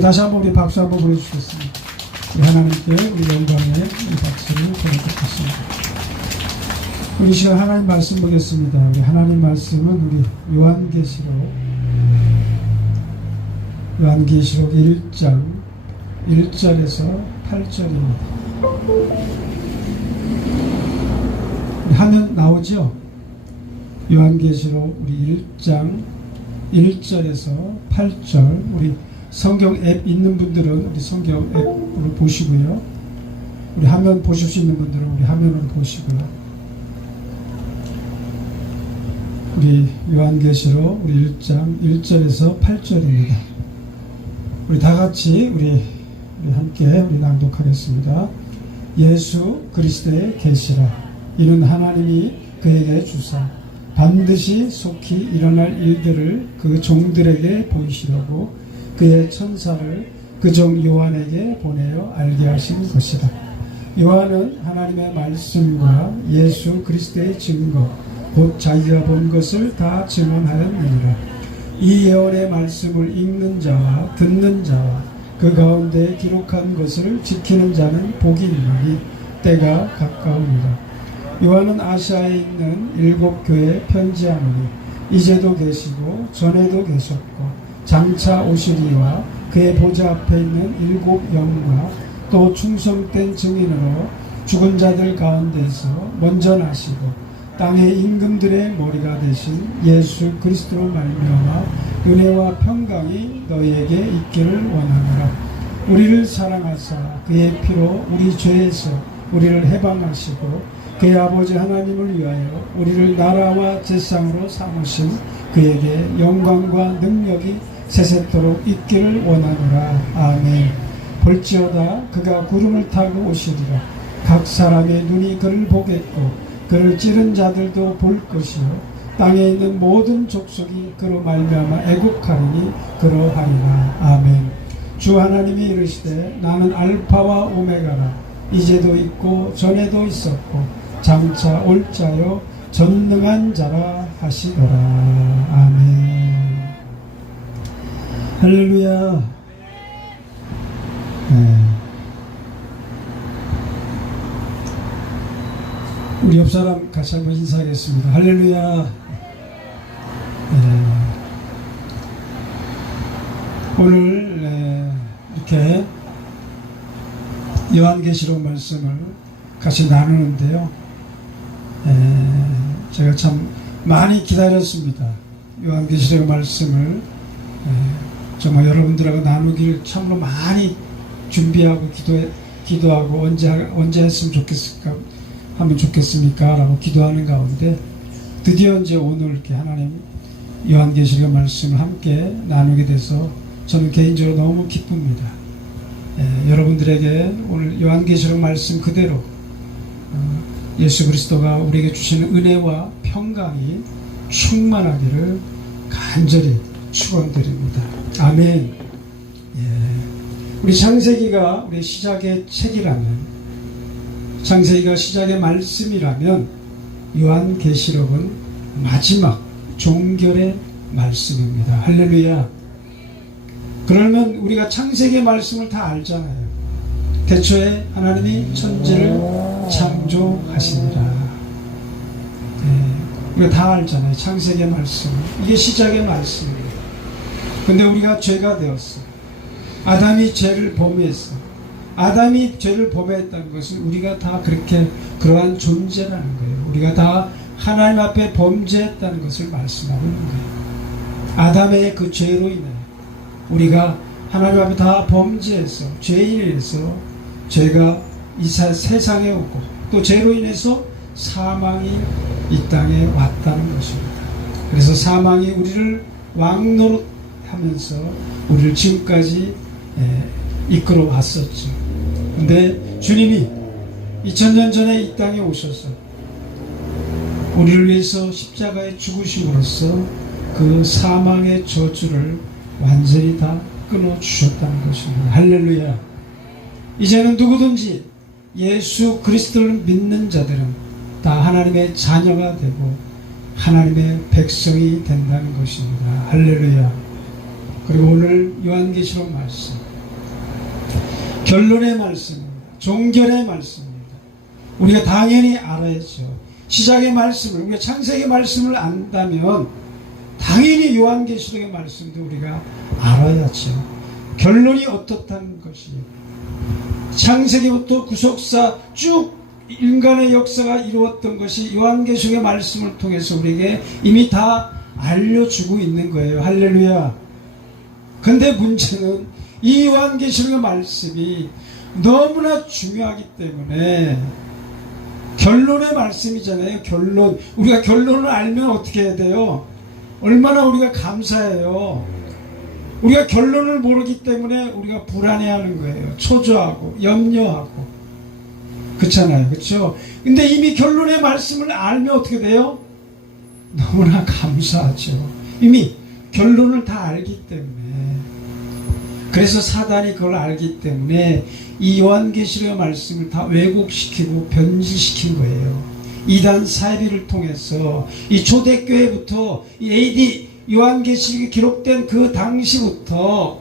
다시 한번 우리 박수 한번 보내주시겠습니다. 하나님께 우리 영광의 이 박수를 보내드리겠습니다. 우리 시간 하나님 말씀 보겠습니다. 우리 하나님 말씀은 우리 요한계시록 1장 1절에서 8절입니다. 화면 나오죠? 요한계시록 우리 1장 1절에서 8절, 우리 성경 앱 있는 분들은 우리 성경 앱으로 보시고요. 우리 화면 보실 수 있는 분들은 우리 화면으로 보시고요. 우리 요한계시록 우리 1장 1절에서 8절입니다. 우리 다 같이 우리 함께 우리 낭독하겠습니다. 예수 그리스도의 계시라. 이는 하나님이 그에게 주사 반드시 속히 일어날 일들을 그 종들에게 보이시려고 그의 천사를 그 종 요한에게 보내어 알게 하신 것이다. 요한은 하나님의 말씀과 예수 그리스도의 증거 곧 자기가 본 것을 다 증언하였느니라. 이 예언의 말씀을 읽는 자와 듣는 자와 그 가운데 기록한 것을 지키는 자는 복이 있나니 때가 가까우니라. 요한은 아시아에 있는 7교회에 편지하노니 이제도 계시고 전에도 계셨고 장차 오시리와 그의 보좌 앞에 있는 7 영과 또 충성된 증인으로 죽은 자들 가운데서 먼저 나시고 땅의 임금들의 머리가 되신 예수 그리스도로 말미암아 은혜와 평강이 너희에게 있기를 원하노라. 우리를 사랑하사 그의 피로 우리 죄에서 우리를 해방하시고 그의 아버지 하나님을 위하여 우리를 나라와 제상으로 삼으신 그에게 영광과 능력이 세세토록 있기를 원하노라. 아멘. 볼지어다 그가 구름을 타고 오시리라. 각 사람의 눈이 그를 보겠고 그를 찌른 자들도 볼 것이요 땅에 있는 모든 족속이 그로 말미암아 애국하리니 그러하리라. 아멘. 주 하나님이 이르시되 나는 알파와 오메가라. 이제도 있고 전에도 있었고 장차 올 자요 전능한 자라 하시더라. 아멘. 할렐루야. 네. 우리 옆 사람 같이 한번 인사하겠습니다. 할렐루야. 네. 오늘 이렇게 요한계시록 말씀을 같이 나누는데요. 제가 참 많이 기다렸습니다. 요한계시록 말씀을 정말 여러분들하고 나누길 참으로 많이 준비하고 기도하고 언제 했으면 하면 좋겠습니까? 라고 기도하는 가운데 드디어 이제 오늘 이렇게 하나님 요한계시록 말씀을 함께 나누게 돼서 저는 개인적으로 너무 기쁩니다. 여러분들에게 오늘 요한계시록 말씀 그대로 예수 그리스도가 우리에게 주시는 은혜와 평강이 충만하기를 간절히 축원드립니다. 아멘. 우리 창세기가 우리 시작의 책이라면, 창세기가 시작의 말씀이라면 요한계시록은 마지막 종결의 말씀입니다. 할렐루야. 그러면 우리가 창세기의 말씀을 다 알잖아요. 태초에 하나님이 천지를 창조하시니라. 우리가 다 알잖아요. 창세기의 말씀. 이게 시작의 말씀이에요. 근데 우리가 죄가 되었어. 아담이 죄를 범했어. 아담이 죄를 범했다는 것은 우리가 다 그러한 존재라는 거예요. 우리가 다 하나님 앞에 범죄했다는 것을 말씀하고 있는 거예요. 아담의 그 죄로 인해 우리가 하나님 앞에 다 범죄해서 죄인에서 죄가 이 세상에 오고 또 죄로 인해서 사망이 이 땅에 왔다는 것입니다. 그래서 사망이 우리를 왕노릇하면서 우리를 지금까지 이끌어 왔었죠. 근데 주님이 2000년 전에 이 땅에 오셔서 우리를 위해서 십자가에 죽으심으로써 그 사망의 저주를 완전히 다 끊어주셨다는 것입니다. 할렐루야. 이제는 누구든지 예수 그리스도를 믿는 자들은 다 하나님의 자녀가 되고 하나님의 백성이 된다는 것입니다. 할렐루야. 그리고 오늘 요한계시록 말씀, 결론의 말씀입니다. 종결의 말씀입니다. 우리가 당연히 알아야죠. 시작의 말씀을, 우리가 창세기 말씀을 안다면 당연히 요한계시록의 말씀도 우리가 알아야죠. 결론이 어떻다는 것이, 창세기부터 구속사 쭉 인간의 역사가 이루었던 것이 요한계시록의 말씀을 통해서 우리에게 이미 다 알려주고 있는 거예요. 할렐루야. 근데 문제는 이 요한계시록의 말씀이 너무나 중요하기 때문에, 결론의 말씀이잖아요. 결론. 우리가 결론을 알면 어떻게 해야 돼요? 얼마나 우리가 감사해요. 우리가 결론을 모르기 때문에 우리가 불안해하는 거예요. 초조하고 염려하고. 그렇잖아요. 그렇죠? 근데 이미 결론의 말씀을 알면 어떻게 돼요? 너무나 감사하죠. 이미 결론을 다 알기 때문에. 그래서 사단이 그걸 알기 때문에 이 요한계시록의 말씀을 다 왜곡시키고 변질시킨 거예요. 이단 사이비를 통해서 이 초대교회부터 이 AD 요한계시록이 기록된 그 당시부터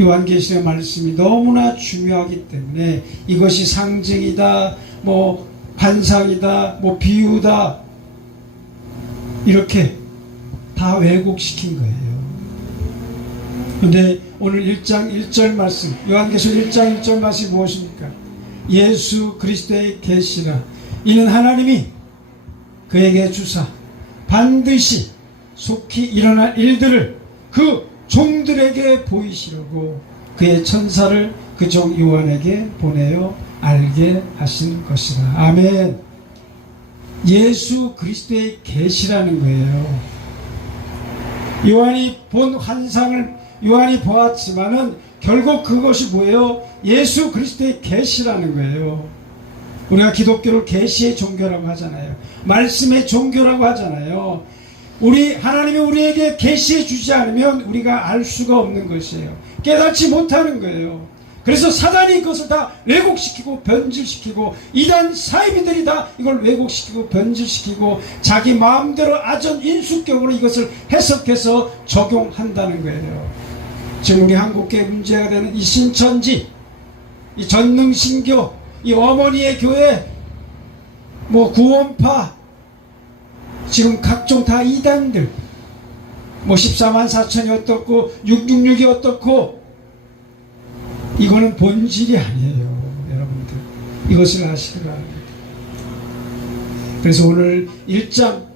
요한계시록의 말씀이 너무나 중요하기 때문에 이것이 상징이다, 뭐 환상이다, 뭐 비유다, 이렇게 다 왜곡시킨 거예요. 그런데 오늘 1장 1절 말씀, 요한계시록 1장 1절 말씀이 무엇입니까? 예수 그리스도의 계시라. 이는 하나님이 그에게 주사 반드시 속히 일어날 일들을 그 종들에게 보이시려고 그의 천사를 그 종 요한에게 보내어 알게 하신 것이라. 아멘. 예수 그리스도의 계시라는 거예요. 요한이 본 환상을 요한이 보았지만은 결국 그것이 뭐예요? 예수 그리스도의 계시라는 거예요. 우리가 기독교를 계시의 종교라고 하잖아요. 말씀의 종교라고 하잖아요. 하나님이 우리에게 계시해 주지 않으면 우리가 알 수가 없는 것이에요. 깨닫지 못하는 거예요. 그래서 사단이 그것을 다 왜곡시키고 변질시키고 이단 사이비들이 다 이걸 왜곡시키고 변질시키고 자기 마음대로 아전인수격으로 이것을 해석해서 적용한다는 거예요. 지금 우리 한국교회 문제가 되는 이 신천지, 이 전능신교, 이 어머니의 교회, 뭐 구원파, 지금 각종 다 이단들, 뭐 14만 4천이 어떻고 666이 어떻고, 이거는 본질이 아니에요. 여러분들 이것을 아시기 바랍니다. 그래서 오늘 1장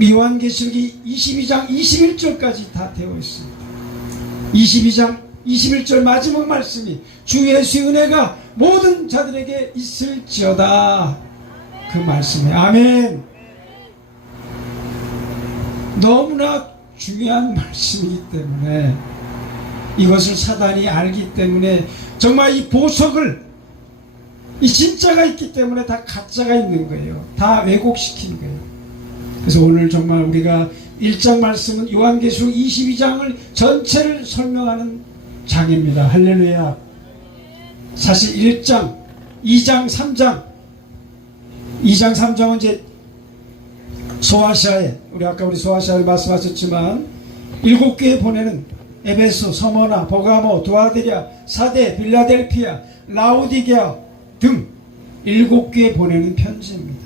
요한계시록이 22장 21절까지 다 되어 있습니다. 22장 21절 마지막 말씀이 주 예수의 은혜가 모든 자들에게 있을지어다. 그 말씀이에요. 아멘. 너무나 중요한 말씀이기 때문에 이것을 사단이 알기 때문에 정말 이 보석을, 이 진짜가 있기 때문에 다 가짜가 있는 거예요. 다 왜곡시킨 거예요. 그래서 오늘 정말 우리가 1장 말씀은 요한계시록 22장을 전체를 설명하는 장입니다. 할렐루야. 사실 1장, 2장, 3장, 2장, 3장은 이제 소아시아에, 우리 소아시아를 말씀하셨지만 7교회 보내는 에베소, 서머나, 버가모, 두아드리아, 사데, 빌라델피아, 라오디게아 등 7교회 보내는 편지입니다.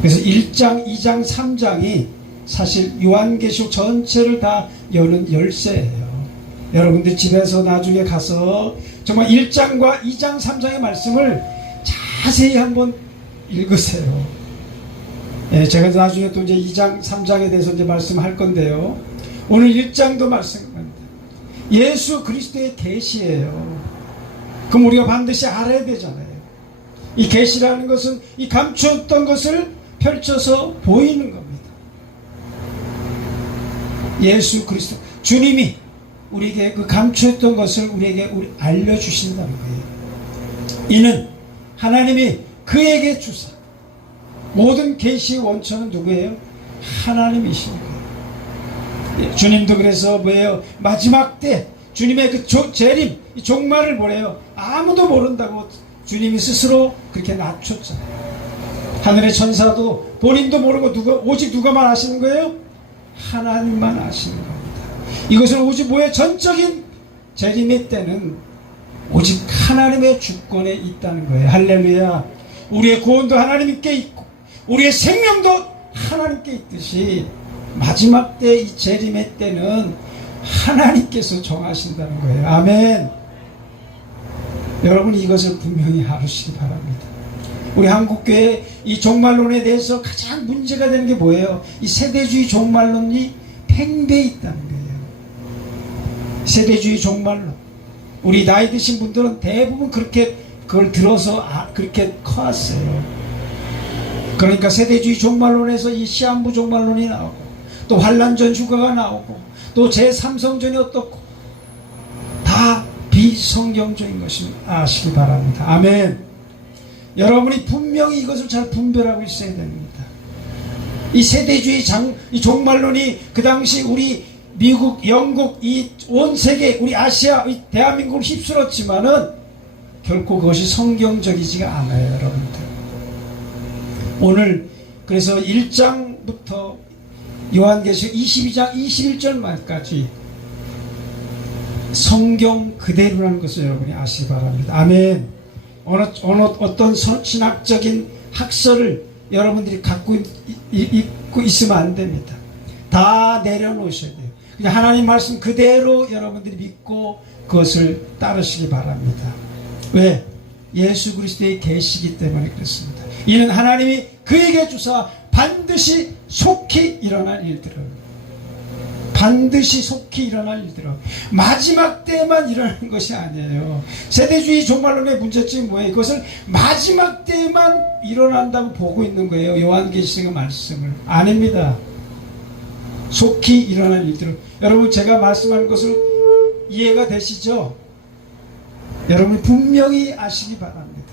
그래서 1장, 2장, 3장이 사실 요한계시록 전체를 다 여는 열쇠예요. 여러분들 집에서 나중에 가서 정말 1장과 2장, 3장의 말씀을 자세히 한번 읽으세요. 예, 제가 나중에 또 이제 2장, 3장에 대해서 이제 말씀할 건데요. 오늘 1장도 말씀합니다. 예수 그리스도의 계시예요. 그럼 우리가 반드시 알아야 되잖아요. 이 계시라는 것은 이 감추었던 것을 펼쳐서 보이는 겁니다. 예수 그리스도, 주님이 우리에게 그 감추었던 것을 우리에게 알려주신다는 거예요. 이는 하나님이 그에게 주사, 모든 계시의 원천은 누구예요? 하나님이신 거예요. 주님도 그래서 뭐예요? 마지막 때 주님의 그 재림, 이 종말을 뭐래요? 아무도 모른다고 주님이 스스로 그렇게 낮췄잖아요. 하늘의 천사도 본인도 모르고 오직 누가만 아시는 거예요? 하나님만 아시는 겁니다. 이것은 오직 뭐의 전적인 재림의 때는 오직 하나님의 주권에 있다는 거예요. 할렐루야. 우리의 구원도 하나님께 있고 우리의 생명도 하나님께 있듯이 마지막 때 이 재림의 때는 하나님께서 정하신다는 거예요. 아멘. 여러분 이것을 분명히 알으시기 바랍니다. 우리 한국교회 이 종말론에 대해서 가장 문제가 되는 게 뭐예요? 이 세대주의 종말론이 팽배해 있다는 거예요. 세대주의 종말론. 우리 나이 드신 분들은 대부분 그렇게 그걸 들어서 그렇게 커왔어요. 그러니까 세대주의 종말론에서 이 시한부 종말론이 나오고 또 환란전 휴가가 나오고 또 제3성전이 어떻고 다 비성경적인 것을 아시기 바랍니다. 아멘. 여러분이 분명히 이것을 잘 분별하고 있어야 됩니다. 이 세대주의 이 종말론이 그 당시 우리 미국, 영국, 이 온 세계, 우리 아시아, 이 대한민국을 휩쓸었지만은 결코 그것이 성경적이지가 않아요, 여러분들. 오늘 그래서 1장부터 요한계시록 22장 21절 말까지 성경 그대로라는 것을 여러분이 아시기 바랍니다. 아멘. 어떤 신학적인 학설을 여러분들이 갖고 있고 있으면 안 됩니다. 다 내려놓으셔야 돼요. 그냥 하나님 말씀 그대로 여러분들이 믿고 그것을 따르시기 바랍니다. 왜? 예수 그리스도의 계시기 때문에 그렇습니다. 이는 하나님이 그에게 주사 반드시 속히 일어날 일들을 반드시 속히 일어날 일들은 마지막 때만 일어나는 것이 아니에요. 세대주의 종말론의 문제점이 뭐예요? 그것을 마지막 때만 일어난다고 보고 있는 거예요. 요한계시록의 말씀을. 아닙니다. 속히 일어날 일들은. 여러분 제가 말씀하는 것을 이해가 되시죠? 여러분이 분명히 아시기 바랍니다.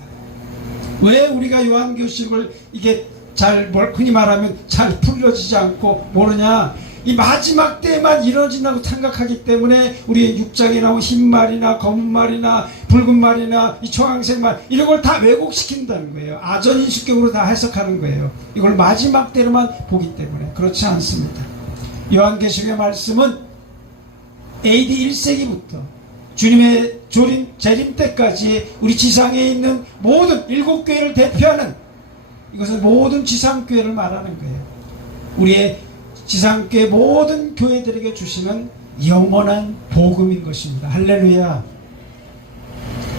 왜 우리가 요한계시록을 이게 잘 흔히 말하면 잘 풀려지지 않고 모르냐? 이 마지막 때만 이루어진다고 생각하기 때문에 우리 6장에 나온 흰 말이나 검은 말이나 붉은 말이나 이 청황색 말 이런 걸 다 왜곡시킨다는 거예요. 아전인수격으로 다 해석하는 거예요. 이걸 마지막 때로만 보기 때문에. 그렇지 않습니다. 요한계시록의 말씀은 AD 1세기부터 주님의 재림 때까지 우리 지상에 있는 모든 7교회를 대표하는 이것은 모든 지상교회를 말하는 거예요. 우리의 지상교회 모든 교회들에게 주시는 영원한 복음인 것입니다. 할렐루야.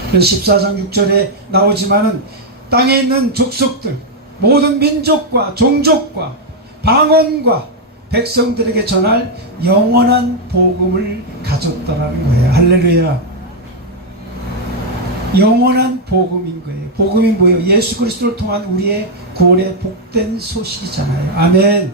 그래서 14장 6절에 나오지만은 땅에 있는 족속들 모든 민족과 종족과 방언과 백성들에게 전할 영원한 복음을 가졌다라는 거예요. 할렐루야. 영원한 복음인 거예요. 복음이 뭐예요? 예수 그리스도를 통한 우리의 구원의 복된 소식이잖아요. 아멘.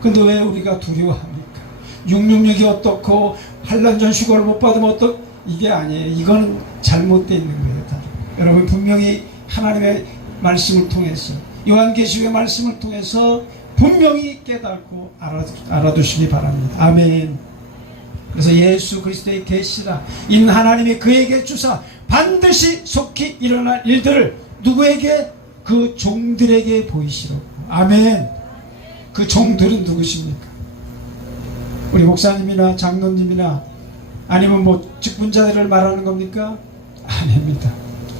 근데 왜 우리가 두려워합니까? 666이 어떻고 환란전 휴거를 못 받으면 어떻고 이게 아니에요. 이거는 잘못되어 있는 거예요. 다. 여러분 분명히 하나님의 말씀을 통해서 요한계시록의 말씀을 통해서 분명히 깨닫고 알아두시기 바랍니다. 아멘. 그래서 예수 그리스도의 계시라 이는 하나님이 그에게 주사 반드시 속히 일어날 일들을 누구에게? 그 종들에게 보이시라고. 아멘. 그 종들은 누구십니까? 우리 목사님이나 장로님이나 아니면 뭐 직분자들을 말하는 겁니까? 아닙니다.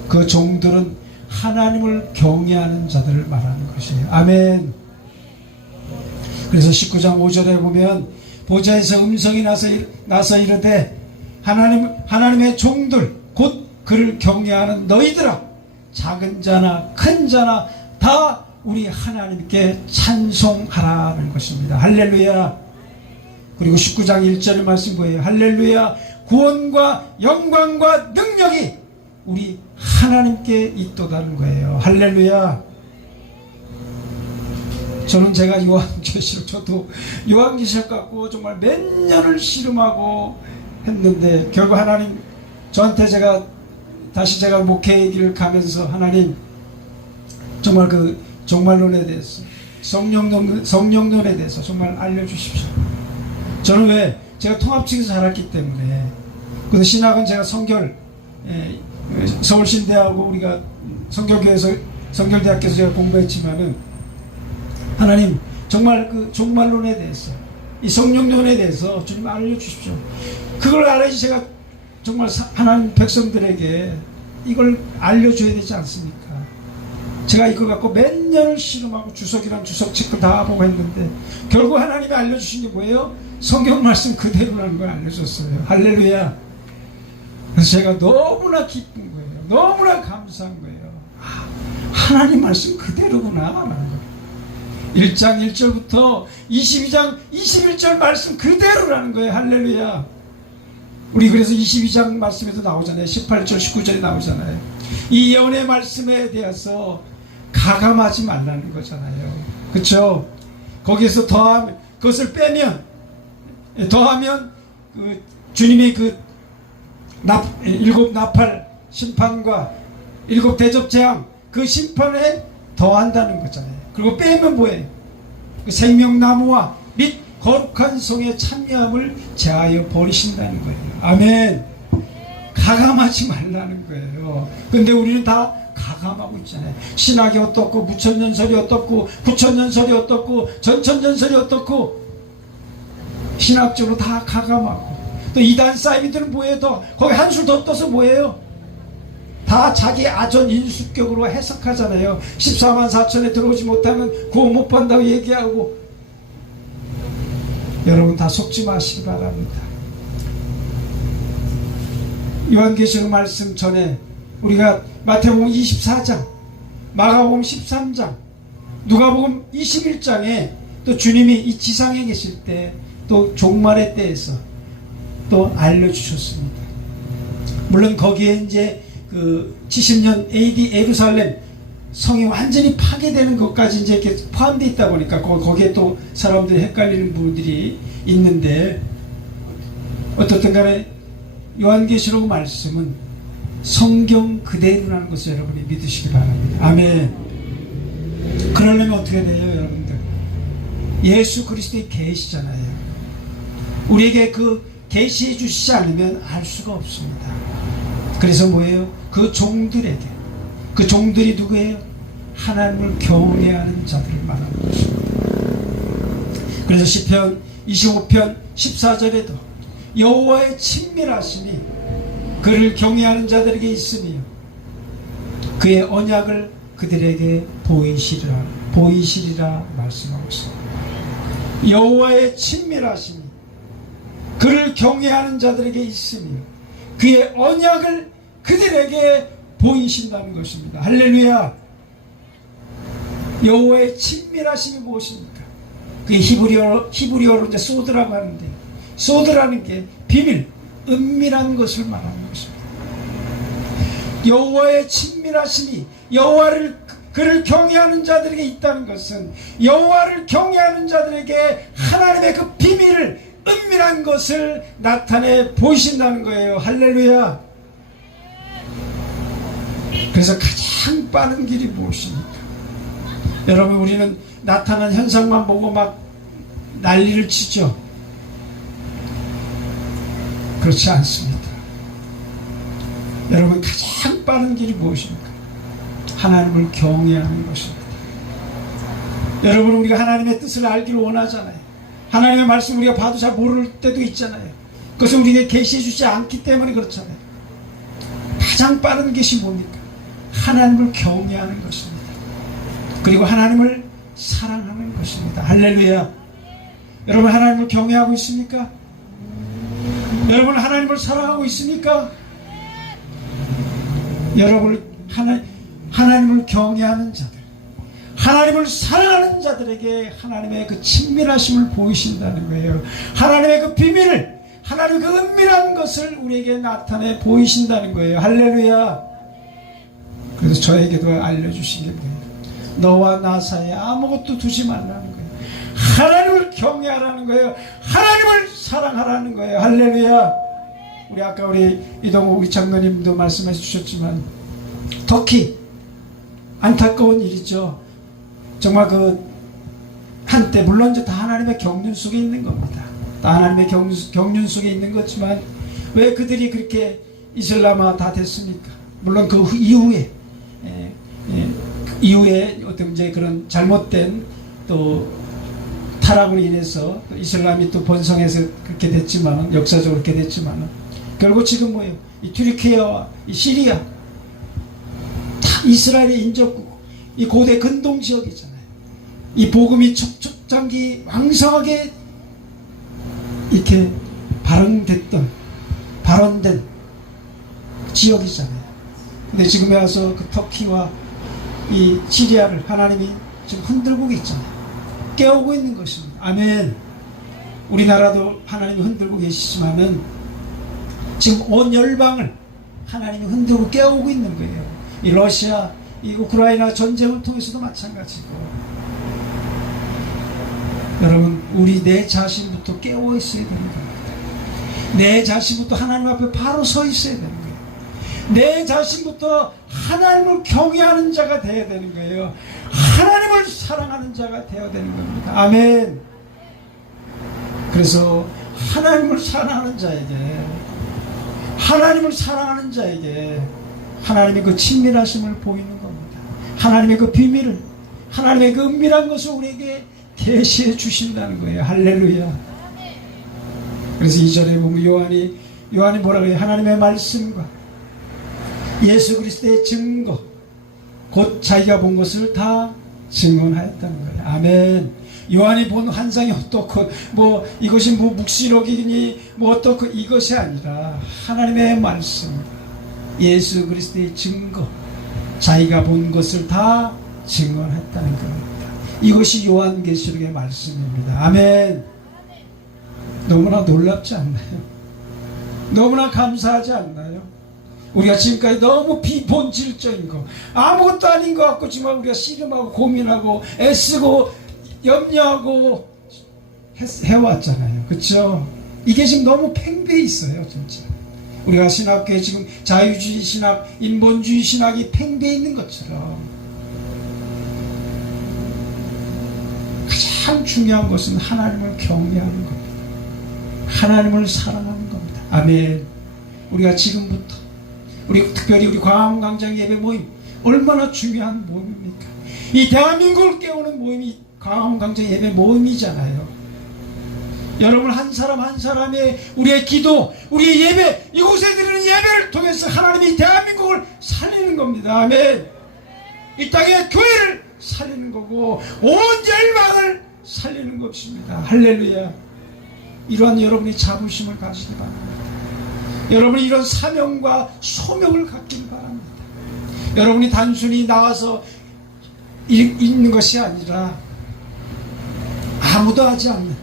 그 종들은 하나님을 경외하는 자들을 말하는 것이에요. 아멘. 그래서 19장 5절에 보면 보좌에서 음성이 나서 이르되 하나님의 종들 곧 그를 경외하는 너희들아 작은 자나 큰 자나 다 우리 하나님께 찬송하라는 것입니다. 할렐루야. 그리고 19장 1절의 말씀 뭐예요? 할렐루야. 구원과 영광과 능력이 우리 하나님께 있도다는 거예요. 할렐루야. 저는 제가 요한계시록 저도 요한계시록 갖고 정말 몇 년을 씨름하고 했는데 결국 하나님 저한테 다시 제가 목회의 길을 가면서 하나님 정말 그 종말론에 대해서 성령론에 대해서 정말 알려주십시오. 저는 왜 제가 통합측에서 자랐기 때문에 그래서 신학은 제가 서울신대하고 우리가 성결대학교에서 제가 공부했지만은 하나님 정말 그 종말론에 대해서 이 성령론에 대해서 주님 알려주십시오. 그걸 알아야지 제가 정말 하나님 백성들에게 이걸 알려줘야 되지 않습니까? 제가 이거 갖고 몇 년을 실험하고 주석이랑 주석 책도 다 보고 했는데 결국 하나님이 알려주신 게 뭐예요? 성경 말씀 그대로라는 걸 알려줬어요. 할렐루야. 그래서 제가 너무나 기쁜 거예요. 너무나 감사한 거예요. 아, 하나님 말씀 그대로구나 라는 거예요. 1장 1절부터 22장 21절 말씀 그대로라는 거예요. 할렐루야. 우리 그래서 22장 말씀에도 나오잖아요. 18절 19절에 나오잖아요. 이 예언의 말씀에 대해서 가감하지 말라는 거잖아요. 그렇죠? 거기에서 더하면, 그것을 빼면, 더하면 그 주님이 그 일곱 나팔 심판과 일곱 대접 재앙 그 심판에 더한다는 거잖아요. 그리고 빼면 뭐예요? 그 생명나무와 및 거룩한 성의 참여함을 제하여 버리신다는 거예요. 아멘. 가감하지 말라는 거예요. 근데 우리는 다 가감하고 있잖아요. 신학이 어떻고 무천년설이 어떻고 구천년설이 어떻고 전천년설이 어떻고 신학적으로 다 가감하고 또 이단 사이비들은 뭐예요? 더 거기 한술 더 떠서 뭐예요? 다 자기 아전 인수격으로 해석하잖아요. 14만 4천에 들어오지 못하면 구원 못 받는다고 얘기하고. 여러분 다 속지 마시기 바랍니다. 요한계시록 말씀 전에 우리가 마태복음 24장, 마가복음 13장, 누가복음 21장에 또 주님이 이 지상에 계실 때 또 종말의 때에서 또 알려주셨습니다. 물론 거기에 이제 그 70년 AD 예루살렘 성이 완전히 파괴되는 것까지 이제 이렇게 포함되어 있다 보니까 거기에 또 사람들이 헷갈리는 부분들이 있는데 어떻든 간에 요한계시록 말씀은 성경 그대로라는 것을 여러분이 믿으시기 바랍니다. 아멘. 그러려면 어떻게 돼요, 여러분들? 예수 그리스도의 계시잖아요. 우리에게 그 계시해 주시지 않으면 알 수가 없습니다. 그래서 뭐예요? 그 종들에게, 그 종들이 누구예요? 하나님을 경외하는 자들을 말하는 것입니다. 그래서 시편 25편 14절에도 여호와의 친밀하심이 그를 경외하는 자들에게 있으며 그의 언약을 그들에게 보이시리라 말씀하고 있습니다. 여호와의 친밀하심이 그를 경외하는 자들에게 있으며 그의 언약을 그들에게 보이신다는 것입니다. 할렐루야. 여호와의 친밀하심이 무엇입니까? 그게 히브리어로 이제 소드라고 하는데, 소드라는 게 비밀, 은밀한 것을 말하는 것입니다. 여호와의 친밀하심이 그를 경외하는 자들에게 있다는 것은 여호와를 경외하는 자들에게 하나님의 그 비밀을, 은밀한 것을 나타내 보이신다는 거예요. 할렐루야. 그래서 가장 빠른 길이 무엇입니까? 여러분, 우리는 나타난 현상만 보고 막 난리를 치죠. 그렇지 않습니다. 여러분, 가장 빠른 길이 무엇입니까? 하나님을 경외하는 것입니다. 여러분, 우리가 하나님의 뜻을 알기를 원하잖아요. 하나님의 말씀 우리가 봐도 잘 모를 때도 있잖아요. 그것은 우리에게 계시해 주지 않기 때문에 그렇잖아요. 가장 빠른 것이 뭡니까? 하나님을 경외하는 것입니다. 그리고 하나님을 사랑하는 것입니다. 할렐루야. 여러분, 하나님을 경외하고 있습니까? 여러분, 하나님을 사랑하고 있습니까? 여러분, 하나님을 경외하는 자들, 하나님을 사랑하는 자들에게 하나님의 그 친밀하심을 보이신다는 거예요. 하나님의 그 비밀을, 하나님의 그 은밀한 것을 우리에게 나타내 보이신다는 거예요. 할렐루야. 그래서 저에게도 알려주신 게 뭐예요? 너와 나 사이에 아무것도 두지 말라는 거예요. 하나님을 경외하라는 거예요. 하나님을 사랑하라는 거예요. 할렐루야. 우리 이동욱 우리 장로님도 말씀해 주셨지만 터키 안타까운 일이죠. 정말 그 한때 물론 이제 다 하나님의 경륜 속에 있는 겁니다. 다 하나님의 경륜 속에 있는 거지만 왜 그들이 그렇게 이슬람화 다 됐습니까? 물론 그 이후에 어떤 이제 그런 잘못된 또 타락으로 인해서 또 이슬람이 또 번성해서 그렇게 됐지만, 역사적으로 그렇게 됐지만, 결국 지금 뭐예요? 이 튀르키예와 이 시리아 다 이스라엘의 인접국, 이 고대 근동 지역이잖아요. 이 복음이 촉촉장기 왕성하게 이렇게 발언된 지역이잖아요. 근데 지금에 와서 그 터키와 이 시리아를 하나님이 지금 흔들고 있잖아요. 깨우고 있는 것입니다. 아멘. 우리나라도 하나님이 흔들고 계시지만은 지금 온 열방을 하나님이 흔들고 깨우고 있는 거예요. 이 러시아, 이 우크라이나 전쟁을 통해서도 마찬가지고, 여러분, 우리 내 자신부터 깨어 있어야 되는 겁니다. 내 자신부터 하나님 앞에 바로 서 있어야 되는 거예요. 내 자신부터 하나님을 경외하는 자가 되어야 되는 거예요. 하나님을 사랑하는 자가 되어야 되는 겁니다. 아멘. 그래서 하나님을 사랑하는 자에게, 하나님의 그 친밀하심을 보이는 겁니다. 하나님의 그 비밀을, 하나님의 그 은밀한 것을 우리에게 계시해 주신다는 거예요. 할렐루야. 그래서 2절에 보면 요한이 뭐라고 해요? 하나님의 말씀과 예수 그리스도의 증거, 곧 자기가 본 것을 다 증언하였다는 거예요. 아멘. 요한이 본 환상이 어떻고, 이것이 묵시록이니 어떻고, 이것이 아니라 하나님의 말씀, 예수 그리스도의 증거, 자기가 본 것을 다 증언했다는 겁니다. 이것이 요한계시록의 말씀입니다. 아멘. 너무나 놀랍지 않나요? 너무나 감사하지 않나요? 우리가 지금까지 너무 비본질적인 거, 아무것도 아닌 것 같고 지금 우리가 씨름하고 고민하고 애쓰고 염려하고 해왔잖아요. 그렇죠? 이게 지금 너무 팽배해 있어요. 진짜 우리가 신학교에 지금 자유주의 신학, 인본주의 신학이 팽배해 있는 것처럼, 가장 중요한 것은 하나님을 경외하는 겁니다. 하나님을 사랑하는 겁니다. 아멘. 우리가 지금부터, 특별히 우리 광화문광장 예배 모임, 얼마나 중요한 모임입니까? 이 대한민국을 깨우는 모임이 광화문광장 예배 모임이잖아요. 여러분 한 사람 한 사람의 우리의 기도, 우리의 예배, 이곳에 드리는 예배를 통해서 하나님이 대한민국을 살리는 겁니다. 아멘. 이 땅의 교회를 살리는 거고 온 열방을 살리는 것입니다. 할렐루야. 이러한 여러분이 자부심을 가지기 바랍니다. 여러분이 이런 사명과 소명을 갖기를 바랍니다. 여러분이 단순히 나와서 있는 것이 아니라 아무도 하지 않는,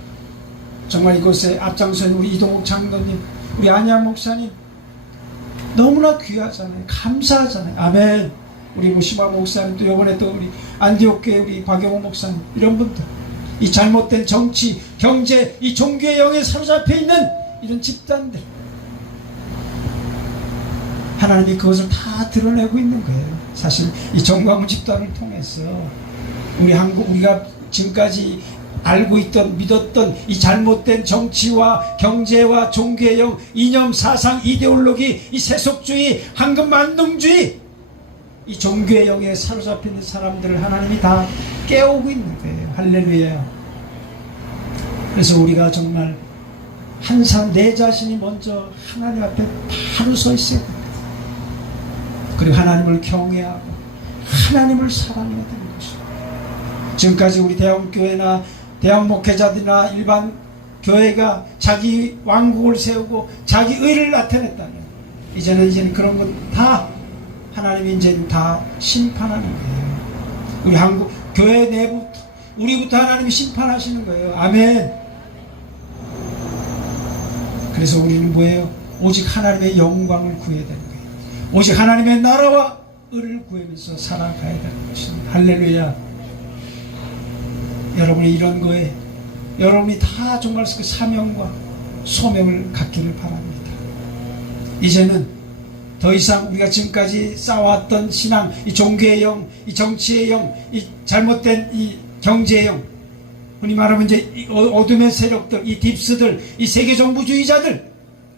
정말 이곳에 앞장선 우리 이동욱 장로님, 우리 안양 목사님 너무나 귀하잖아요. 감사하잖아요. 아멘. 우리 무시마 목사님도, 이번에 또 우리 안디옥교회 우리 박영호 목사님, 이런 분들, 이 잘못된 정치, 경제, 이 종교의 영에 사로잡혀 있는 이런 집단들, 하나님이 그것을 다 드러내고 있는 거예요. 사실 이 정광훈 집단을 통해서 우리가 지금까지 알고 있던, 믿었던 이 잘못된 정치와 경제와 종교의 영, 이념, 사상, 이데올로기, 이 세속주의, 황금만능주의, 이 종교의 영에 사로잡혀 있는 사람들을 하나님이 다 깨우고 있는 거예요. 할렐루야. 그래서 우리가 정말 한 사람, 내 자신이 먼저 하나님 앞에 바로 서 있어야 됩니다. 그리고 하나님을 경외하고 하나님을 사랑해야 되는 것입니다. 지금까지 우리 대형교회나 대형 목회자들이나 일반 교회가 자기 왕국을 세우고 자기 의를 나타냈다면, 이제는 그런 것 다 하나님이 이제 다 심판하는 거예요. 우리 한국 교회 내부부터, 우리부터 하나님이 심판하시는 거예요. 아멘. 그래서 우리는 뭐예요? 오직 하나님의 영광을 구해야 되는 거예요. 오직 하나님의 나라와 의를 구하면서 살아가야 되는 것입니다. 할렐루야. 여러분이 이런 거에 여러분이 다 정말 그 사명과 소명을 갖기를 바랍니다. 이제는 더 이상 우리가 지금까지 쌓아왔던 신앙, 이 종교의 영, 이 정치의 영, 이 잘못된 이 경제의 영, 흔히 말하면 이제 이 어둠의 세력들, 이 딥스들, 이 세계정부주의자들,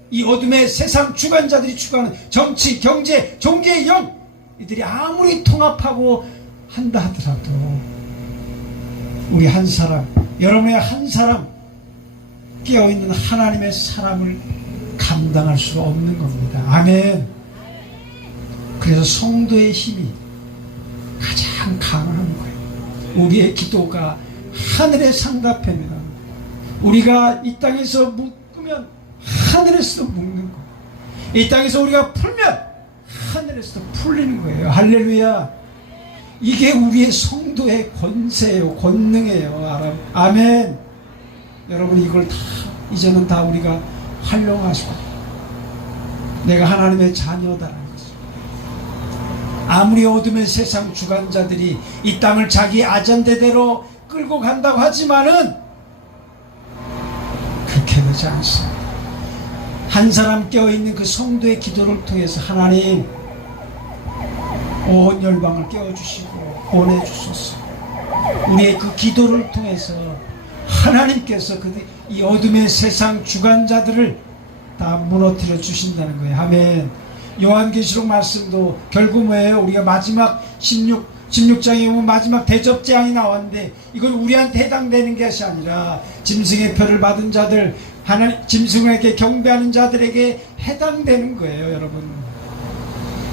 이 어둠의 세상 주관자들이 추구하는 정치, 경제, 종교의 영, 이들이 아무리 통합하고 한다 하더라도 우리 한 사람, 여러분의 한 사람 깨어있는 하나님의 사람을 감당할 수가 없는 겁니다. 아멘. 그래서 성도의 힘이 가장 강한 거예요. 우리의 기도가 하늘에 상답합니다. 우리가 이 땅에서 묶으면 하늘에서도 묶는 거예요. 이 땅에서 우리가 풀면 하늘에서도 풀리는 거예요. 할렐루야. 이게 우리의 성도의 권세예요. 권능이에요. 아멘. 여러분 이걸 다 이제는 다 우리가 활용하시고 내가 하나님의 자녀다라는 거죠. 아무리 어둠의 세상 주관자들이 이 땅을 자기 아전대대로 끌고 간다고 하지만은 그렇게 되지 않습니다. 한 사람 깨어있는 그 성도의 기도를 통해서 하나님 온 열방을 깨워주시고 보내주소서. 우리의 그 기도를 통해서 하나님께서 이 어둠의 세상 주관자들을 다 무너뜨려 주신다는 거예요. 아멘. 요한계시록 말씀도 결국 뭐예요? 우리가 마지막 16장에 보면 마지막 대접재앙이 나왔는데 이건 우리한테 해당되는 것이 아니라 짐승의 표를 받은 자들, 짐승에게 경배하는 자들에게 해당되는 거예요, 여러분.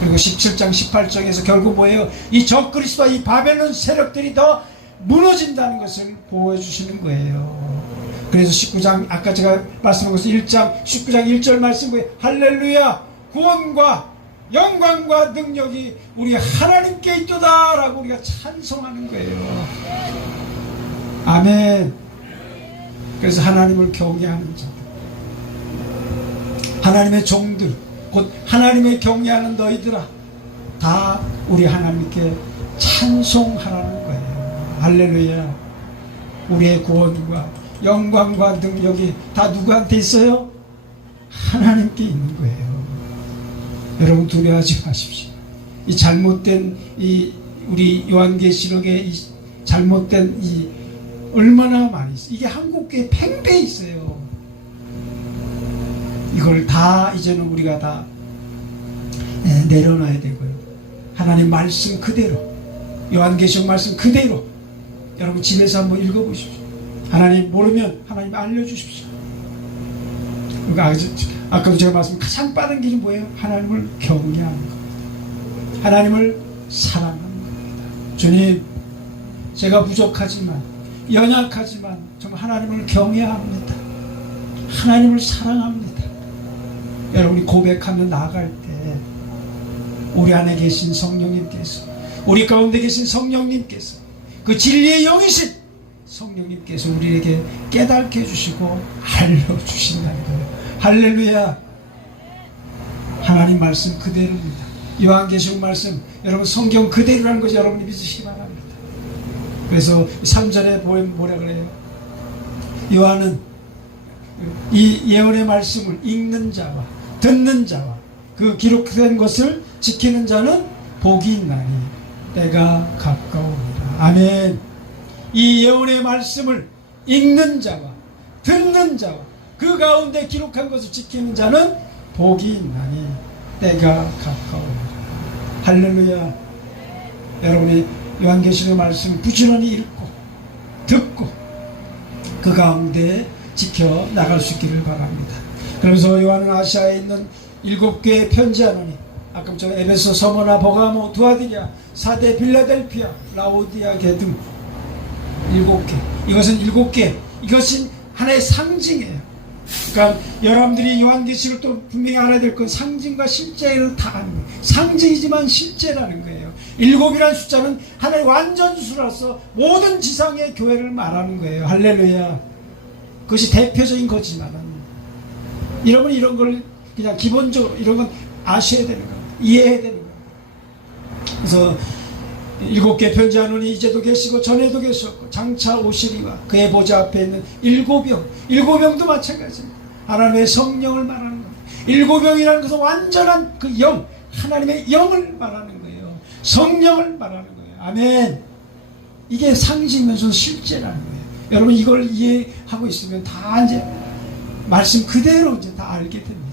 그리고 17장 18장에서 결국 뭐예요? 이 적그리스도와 이 바벨론 세력들이 더 무너진다는 것을 보여주시는 거예요. 그래서 19장 아까 제가 말씀한 것은 19장 1절 말씀 보여요. 할렐루야, 구원과 영광과 능력이 우리 하나님께 있도다 라고 우리가 찬송하는 거예요. 아멘. 그래서 하나님을 경외하는 자들, 하나님의 종들, 곧 하나님의 경외하는 너희들아, 다 우리 하나님께 찬송하라는 거예요. 할렐루야. 우리의 구원과 영광과 능력이 다 누구한테 있어요? 하나님께 있는 거예요. 여러분 두려워하지 마십시오. 이 잘못된 우리 요한계시록의 이 잘못된 얼마나 많이 있어요. 이게 한국교회 팽배해 있어요. 이걸 다 이제는 우리가 다 내려놔야 되고요. 하나님 말씀 그대로, 요한계시록 말씀 그대로 여러분 집에서 한번 읽어보십시오. 하나님 모르면 하나님 알려주십시오. 아까도 제가 말씀 가장 빠른 길이 뭐예요? 하나님을 경외하는 겁니다. 하나님을 사랑하는 겁니다. 주님, 제가 부족하지만 연약하지만 정말 하나님을 경외합니다. 하나님을 사랑합니다. 여러분이 고백하며 나아갈 때 우리 안에 계신 성령님께서, 우리 가운데 계신 성령님께서, 그 진리의 영이신 성령님께서 우리에게 깨닫게 해주시고 알려주신다는 거예요. 할렐루야. 하나님 말씀 그대로입니다. 요한계시록 말씀 여러분 성경 그대로라는 것을 여러분이 믿으시기 바랍니다. 그래서 3절에 뭐라 그래요? 요한은 이 예언의 말씀을 읽는 자와 듣는 자와 그 기록된 것을 지키는 자는 복이 있나니 때가 가까우니라. 아멘. 이 예언의 말씀을 읽는 자와 듣는 자와 그 가운데 기록한 것을 지키는 자는 복이 있나니 때가 가까우니라. 할렐루야. 여러분이 요한계시록 말씀 부지런히 읽고 듣고 그 가운데 지켜 나갈 수 있기를 바랍니다. 그러면서 요한은 아시아에 있는 7교회에 편지하노니, 아까 저 에베소, 서머나, 버가모, 두아디냐, 사대, 빌라델피아, 라오디아계 등 7개. 이것은 7개. 이것은 하나의 상징이에요. 그러니까 여러분들이 요한계시록 또 분명히 알아야 될 건 상징과 실제를 다 하는 거예요. 상징이지만 실제라는 거예요. 7이라는 숫자는 하나의 완전수라서 모든 지상의 교회를 말하는 거예요. 할렐루야. 그것이 대표적인 거지만은 여러분 이런 걸 그냥 기본적으로 이런 건 아셔야 되는 거예요. 이해해야 되는 거예요. 그래서 7개 편지하노니 이제도 계시고 전에도 계셨고 장차 오시리와 그의 보좌 앞에 있는 7영, 7영도 마찬가지입니다. 하나님의 성령을 말하는 겁니다. 7영이라는 것은 완전한 그 영, 하나님의 영을 말하는 거예요. 성령을 말하는 거예요. 아멘. 이게 상징이면서 실제라는 거예요. 여러분 이걸 이해하고 있으면 다 이제 말씀 그대로 이제 다 알게 됩니다.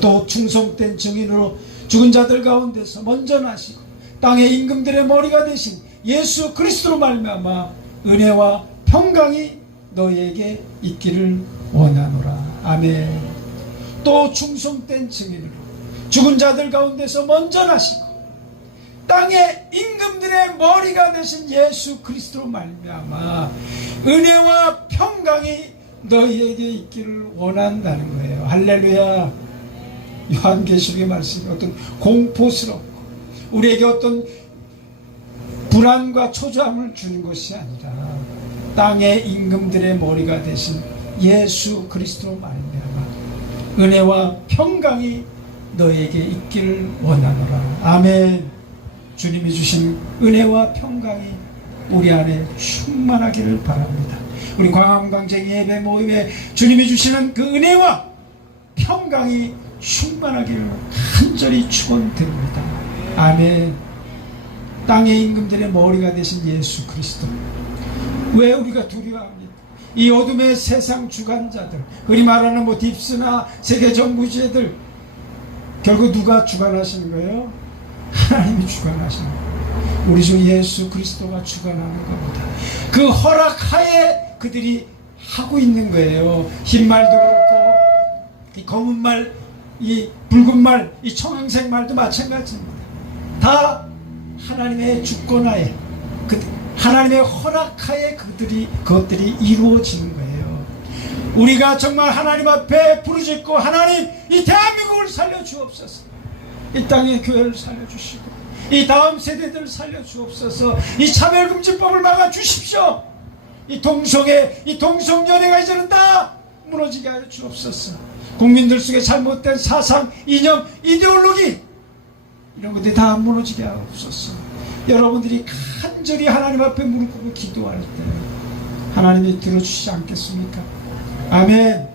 또 충성된 증인으로 죽은 자들 가운데서 먼저 나시고 땅의 임금들의 머리가 되신 예수 그리스도로 말미암아 은혜와 평강이 너희에게 있기를 원하노라. 아멘. 또 충성된 증인으로 죽은 자들 가운데서 먼저 나시고 땅의 임금들의 머리가 되신 예수 그리스도로 말미암아 은혜와 평강이 너희에게 있기를 원한다는 거예요. 할렐루야. 요한계시록의 말씀이 어떤 공포스럽고 우리에게 어떤 불안과 초조함을 주는 것이 아니라 땅의 임금들의 머리가 되신 예수 그리스도로 말미암아 은혜와 평강이 너희에게 있기를 원하노라. 아멘. 주님이 주신 은혜와 평강이 우리 안에 충만하기를 바랍니다. 우리 광암강쟁이 예배 모임에 주님이 주시는 그 은혜와 평강이 충만하기를 간절히 축원드립니다. 아멘. 땅의 임금들의 머리가 되신 예수 그리스도. 왜 우리가 두려워합니까? 이 어둠의 세상 주관자들, 흔히 말하는 딥스나 세계 정부주의들, 결국 누가 주관하시는 거예요? 하나님이 주관하시는 거예요. 우리 주 예수 그리스도가 주관하는 겁니다. 그 허락하에 그들이 하고 있는 거예요. 흰 말도 그렇고 이 검은 말, 이 붉은 말, 이 청황색 말도 마찬가지입니다. 다 하나님의 주권하에, 하나님의 허락하에 그것들이 이루어지는 거예요. 우리가 정말 하나님 앞에 부르짖고 하나님 이 대한민국을 살려주옵소서, 이 땅의 교회를 살려주시고 이 다음 세대들을 살려주옵소서, 이 차별금지법을 막아주십시오, 이 동성연애가 이제는 다 무너지게 하여 주옵소서. 국민들 속에 잘못된 사상, 이념, 이데올로기 이런 것들이 다 무너지게 하옵소서. 여러분들이 간절히 하나님 앞에 무릎 꿇고 기도할 때 하나님이 들어주시지 않겠습니까? 아멘.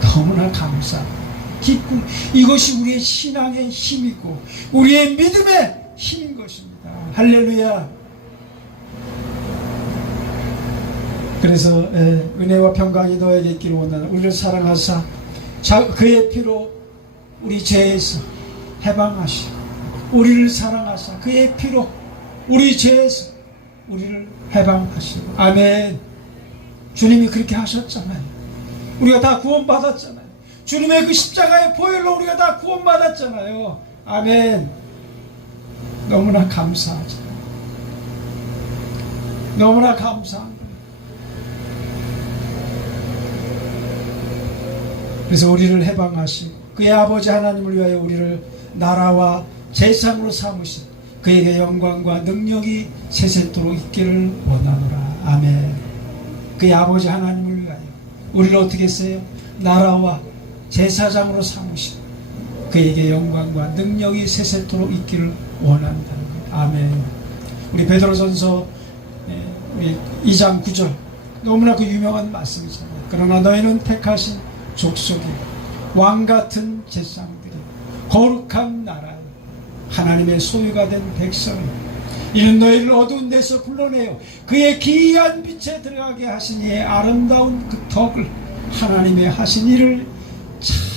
너무나 감사합니다. 기쁨. 이것이 우리의 신앙의 힘이고 우리의 믿음의 힘인 것입니다. 할렐루야. 그래서 은혜와 평강이 너에게 있기를 원하나 우리를 사랑하사 그의 피로 우리 죄에서 해방하시고 우리를 사랑하사 그의 피로 우리 죄에서 우리를 해방하시고. 아멘. 주님이 그렇게 하셨잖아요. 우리가 다 구원받았잖아요. 주님의 그 십자가의 보혈로 우리가 다 구원받았잖아요. 아멘. 너무나 감사하죠. 너무나 감사한 거예요. 그래서 우리를 해방하시고 그의 아버지 하나님을 위하여 우리를 나라와 제상으로 삼으신 그에게 영광과 능력이 세세토록 있기를 원하노라. 아멘. 그의 아버지 하나님을 위하여 우리를 어떻게 했어요? 나라와 제사장으로 삼으신 그에게 영광과 능력이 세세토록 있기를 원한다는 거예요. 아멘. 우리 베드로전서 우리 2장 9절 너무나 그 유명한 말씀이잖아요. 그러나 너희는 택하신 족속이 왕같은 제사장들이 거룩한 나라 하나님의 소유가 된 백성이 이는 너희를 어두운 데서 불러내어 그의 기이한 빛에 들어가게 하신 이의 아름다운 그 덕을 하나님의 하신 일을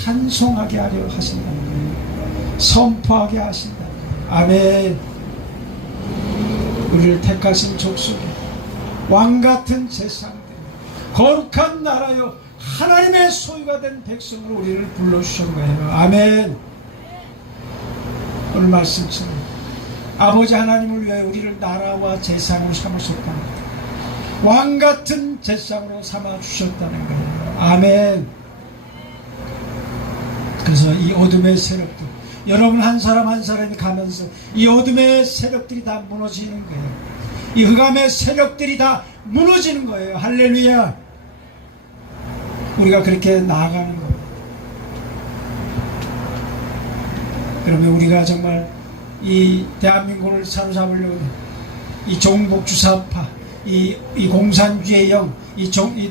찬송하게 하려 하신다는 거예요. 선포하게 하신다는 거예요. 아멘. 우리를 택하신 족속이 왕같은 제사장들이 거룩한 나라요 하나님의 소유가 된 백성으로 우리를 불러주신 거예요. 아멘. 오늘 말씀처럼 아버지 하나님을 위하여 우리를 나라와 제사장으로 삼으셨다는 거예요. 왕같은 제사장으로 삼아주셨다는 거예요. 아멘. 그래서 이 어둠의 세력들, 여러분 한 사람 한 사람이 가면서 이 어둠의 세력들이 다 무너지는 거예요. 이 흑암의 세력들이 다 무너지는 거예요. 할렐루야. 우리가 그렇게 나아가는 거예요. 그러면 우리가 정말 이 대한민국을 사로잡으려고 이 종북주사파, 이 공산주의 영, 이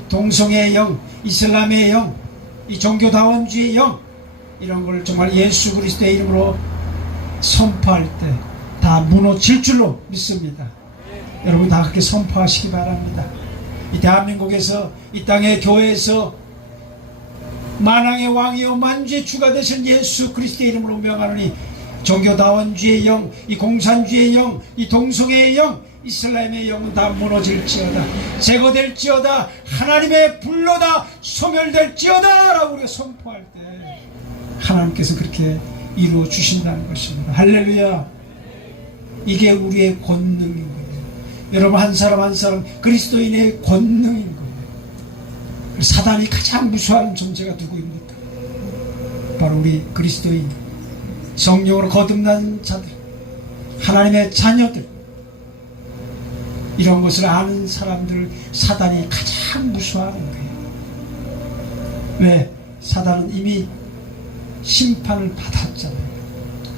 동성애의 영, 이슬람의 영, 이 종교다원주의 영, 이런 걸 정말 예수 그리스도의 이름으로 선포할 때 다 무너질 줄로 믿습니다. 여러분 다 그렇게 선포하시기 바랍니다. 이 대한민국에서, 이 땅의 교회에서 만왕의 왕이요 만주의 주가 되신 예수 그리스도의 이름으로 명하노니 종교다원주의 영, 이 공산주의 영, 이 동성애의 영, 이슬람의 영은 다 무너질지어다, 제거될지어다, 하나님의 불로 다 소멸될지어다 라고 우리가 선포할 때 하나님께서 그렇게 이루어 주신다는 것입니다. 할렐루야. 이게 우리의 권능인 거예요. 여러분, 한 사람 한 사람 그리스도인의 권능인 거예요. 사단이 가장 무서워하는 존재가 누구입니까? 바로 우리 그리스도인, 성령으로 거듭난 자들, 하나님의 자녀들, 이런 것을 아는 사람들을 사단이 가장 무서워하는 거예요. 왜? 사단은 이미 심판을 받았잖아요.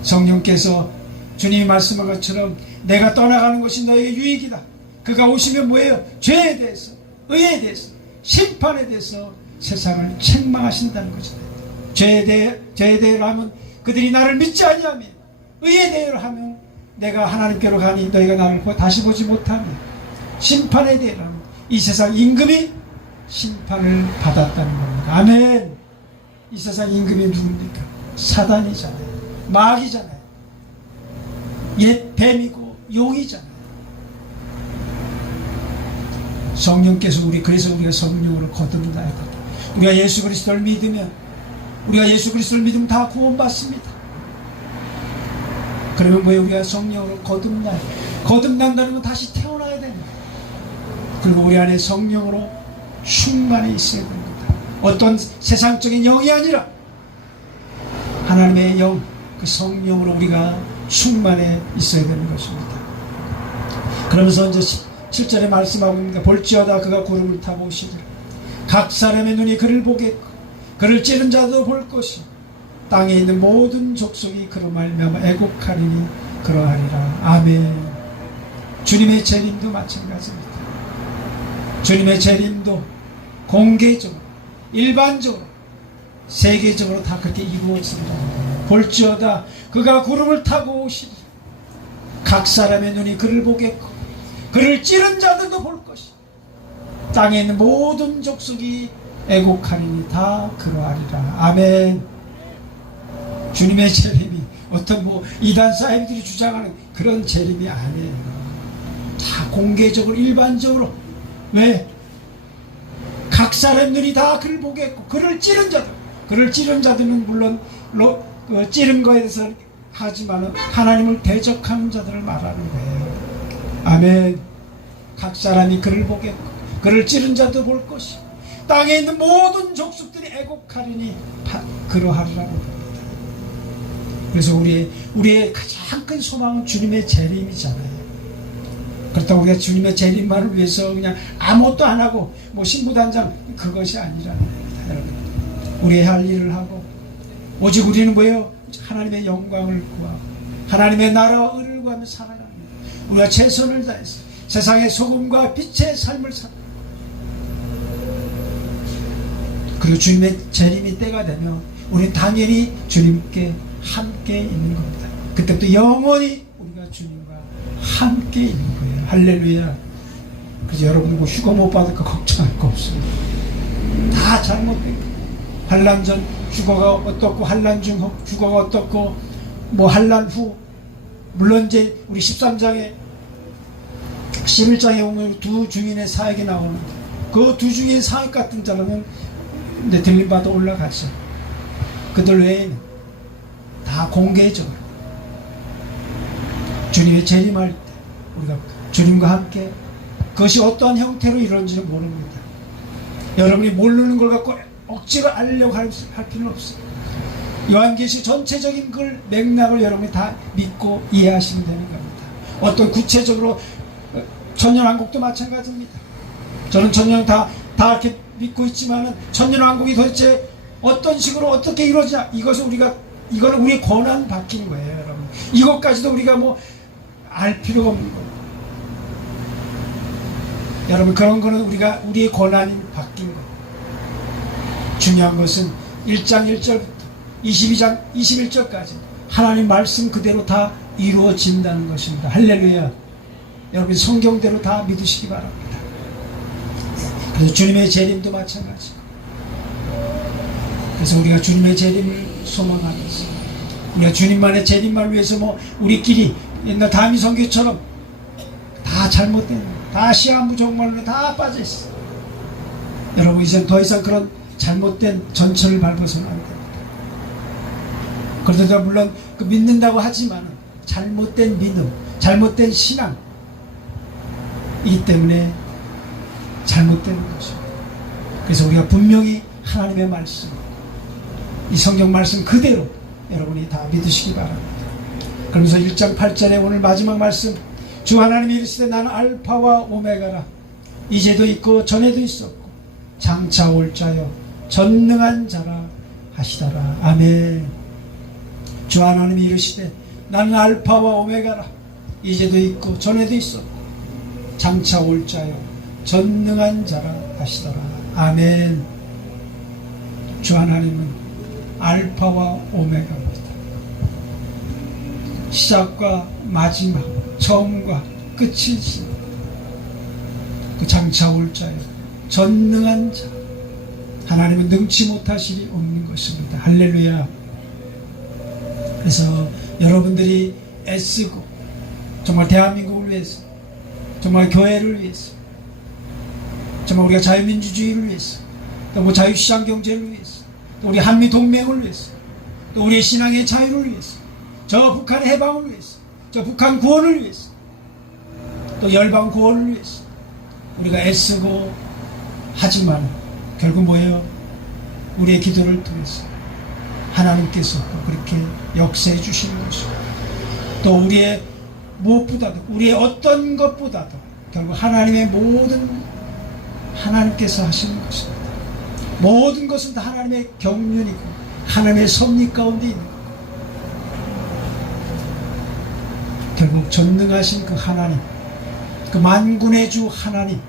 성령께서 주님이 말씀한 것처럼 내가 떠나가는 것이 너에게 유익이다. 그가 오시면 뭐예요? 죄에 대해서, 의에 대해서, 심판에 대해서 세상을 책망하신다는 거죠. 죄에 대해로 하면 그들이 나를 믿지 아니하며, 의에 대해로 하면 내가 하나님께로 가니 너희가 나를 다시 보지 못하며, 심판에 대해로 하면 이 세상 임금이 심판을 받았다는 겁니다. 아멘. 이 세상 임금이 누굽니까? 사단이잖아요. 마귀잖아요. 옛 뱀이고 용이잖아요. 성령께서 그래서 우리가 성령으로 거듭나야 된다. 우리가 예수 그리스도를 믿으면 다 구원받습니다. 그러면 뭐예요? 우리가 성령으로 거듭난다는 건 다시 태어나야 됩니다. 그리고 우리 안에 성령으로 충만해 있어야 됩니다. 어떤 세상적인 영이 아니라 하나님의 영, 그 성령으로 우리가 충만해 있어야 되는 것입니다. 그러면서 이제 7절에 말씀하고 있습니다. 볼지어다 그가 구름을 타고 오시리라. 각 사람의 눈이 그를 보겠고 그를 찌른 자도 볼 것이, 땅에 있는 모든 족속이 그로 말미암아 애곡하리니 그러하리라. 아멘. 주님의 재림도 마찬가지입니다. 주님의 재림도 공개적으로, 일반적으로, 세계적으로 다 그렇게 이루어진다. 볼지어다 그가 구름을 타고 오시리라. 각 사람의 눈이 그를 보겠고 그를 찌른 자들도 볼 것이, 땅에 있는 모든 족속이 애곡하리니 다 그러하리라. 아멘. 주님의 재림이 어떤 이단 사이비들이 주장하는 그런 재림이 아니에요. 다 공개적으로, 일반적으로. 왜? 각 사람 눈이 다 그를 보겠고 그를 찌른 자들은 물론 찌른 거에 대해서 하지만 하나님을 대적하는 자들을 말하는 거예요. 아멘. 각 사람이 그를 보겠고 그를 찌른 자도 볼 것이, 땅에 있는 모든 족속들이 애곡하리니 그러하리라고 합니다. 그래서 우리의 가장 큰 소망은 주님의 재림이잖아요. 그렇다고 우리가 주님의 재림만을 위해서 그냥 아무것도 안 하고 신부단장, 그것이 아니라는 겁니다. 여러분, 우리의 할 일을 하고 오직 우리는 뭐예요? 하나님의 영광을 구하고 하나님의 나라와 의를 구하며 살아가는 거예요. 우리가 최선을 다해서 세상의 소금과 빛의 삶을 살고, 그리고 주님의 재림이 때가 되면 우리는 당연히 주님께 함께 있는 겁니다. 그때부터 영원히 우리가 주님과 함께 있는 거예요. 할렐루야. 그래서 여러분 휴가 못 받을까 걱정할 거 없습니다. 다 잘못된 거예요. 환란 전 휴가가 어떻고, 환란 중 휴가가 어떻고, 환란 후, 물론 이제 우리 13장에 11장에 보면 두 증인의 사역이 나오는데, 그 두 증인의 사역 같은 자는 들림받아 올라가죠. 그들 외에는 다 공개적으로 주님의 재림할 때 우리가 주님과 함께, 그것이 어떠한 형태로 이루어지는지는 모릅니다. 여러분이 모르는 걸 갖고 억지로 알려고 할 필요는 없어요. 요한계시 전체적인 그 맥락을 여러분이 다 믿고 이해하시면 되는 겁니다. 어떤 구체적으로 천년왕국도 마찬가지입니다. 저는 천년 다 이렇게 믿고 있지만은 천년왕국이 도대체 어떤 식으로 어떻게 이루어지냐, 이거는 우리의 권한 바뀐 거예요, 여러분. 이것까지도 우리가 알 필요가 없는 거예요. 여러분, 그런 거는 우리의 권한이 바뀐 거예요. 중요한 것은 1장 1절부터 22장 21절까지 하나님 말씀 그대로 다 이루어진다는 것입니다. 할렐루야. 여러분, 성경대로 다 믿으시기 바랍니다. 그래서 주님의 재림도 마찬가지고, 그래서 우리가 주님의 재림을 소망하면서 우리가 주님만의 재림만을 위해서 뭐 우리끼리 옛날 다미 선교처럼 다 잘못된, 다 시한부종말로 다 빠져있어. 여러분, 이제 더 이상 그런 잘못된 전철을 밟아서는 안 됩니다. 그러다 물론 그 믿는다고 하지만 잘못된 믿음, 잘못된 신앙, 이기 때문에 잘못되는 거죠. 그래서 우리가 분명히 하나님의 말씀, 이 성경 말씀 그대로 여러분이 다 믿으시기 바랍니다. 그러면서 1장 8절에 오늘 마지막 말씀, 주 하나님이 이르시되 나는 알파와 오메가라, 이제도 있고 전에도 있었고 장차 올 자요 전능한 자라 하시더라. 아멘. 주 하나님이 이르시되 나는 알파와 오메가라, 이제도 있고 전에도 있었고 장차 올 자요 전능한 자라 하시더라. 아멘. 주 하나님은 알파와 오메가입니다. 시작과 마지막, 처음과 끝이신 그 장차 올 자요 전능한 자, 하나님은 능치 못하시리 없는 것입니다. 할렐루야. 그래서 여러분들이 애쓰고 정말 대한민국을 위해서, 정말 교회를 위해서, 정말 우리가 자유민주주의를 위해서, 또 뭐 자유시장 경제를 위해서, 또 우리 한미동맹을 위해서, 또 우리의 신앙의 자유를 위해서, 저 북한의 해방을 위해서, 저 북한 구원을 위해서, 또 열방 구원을 위해서 우리가 애쓰고 하지만 결국 뭐예요? 우리의 기도를 통해서 하나님께서 그렇게 역사해 주시는 것이고, 또 우리의 무엇보다도, 우리의 어떤 것보다도 결국 하나님의 모든, 하나님께서 하시는 것입니다. 모든 것은 다 하나님의 경륜이고 하나님의 섭리 가운데 있는 것. 결국 전능하신 그 하나님, 그 만군의 주 하나님,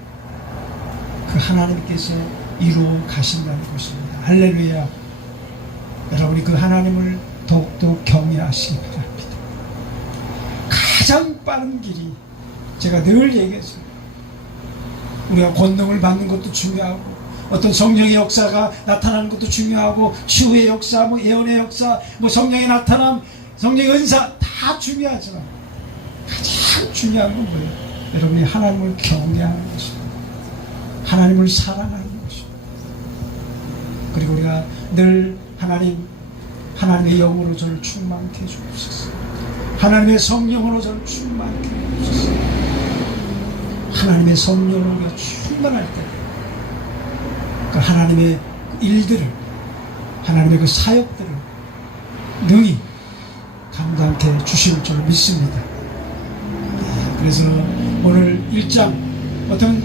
그 하나님께서 이루어 가신다는 것입니다. 할렐루야. 여러분이 그 하나님을 더욱더 경외하시기 바랍니다. 가장 빠른 길이, 제가 늘 얘기하죠. 우리가 권능을 받는 것도 중요하고, 어떤 성령의 역사가 나타나는 것도 중요하고, 치유의 역사, 뭐 예언의 역사, 뭐 성령의 나타남, 성령의 은사 다 중요하지만 가장 중요한 건 뭐예요? 여러분이 하나님을 경외하는 것입니다. 하나님을 사랑하는 것입니다. 그리고 우리가 늘 하나님의 영으로 저를 충만케 해주옵소서. 하나님의 성령으로 저를 충만케 해주옵소서. 하나님의 성령으로 우리가 충만할 때 그 하나님의 일들을, 하나님의 그 사역들을 능히 감당케 주실 줄 믿습니다. 그래서 오늘 1장, 어떤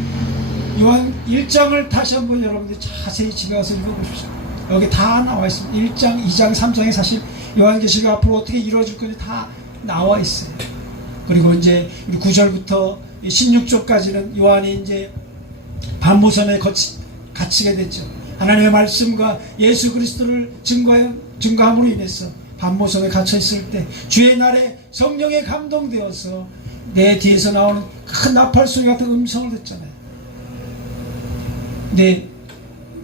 요한 1장을 다시 한번 여러분들이 자세히 집에 가서 읽어보십시오. 여기 다 나와 있습니다. 1장, 2장, 3장에 사실 요한계시가 앞으로 어떻게 이루어질 건지 다 나와 있어요. 그리고 이제 9절부터 16절까지는 요한이 이제 반모섬에 갇히게 됐죠. 하나님의 말씀과 예수 그리스도를 증거함으로 인해서 반모섬에 갇혀 있을 때 주의 날에 성령에 감동되어서 내 뒤에서 나오는 큰 나팔 소리 같은 음성을 듣잖아요. 내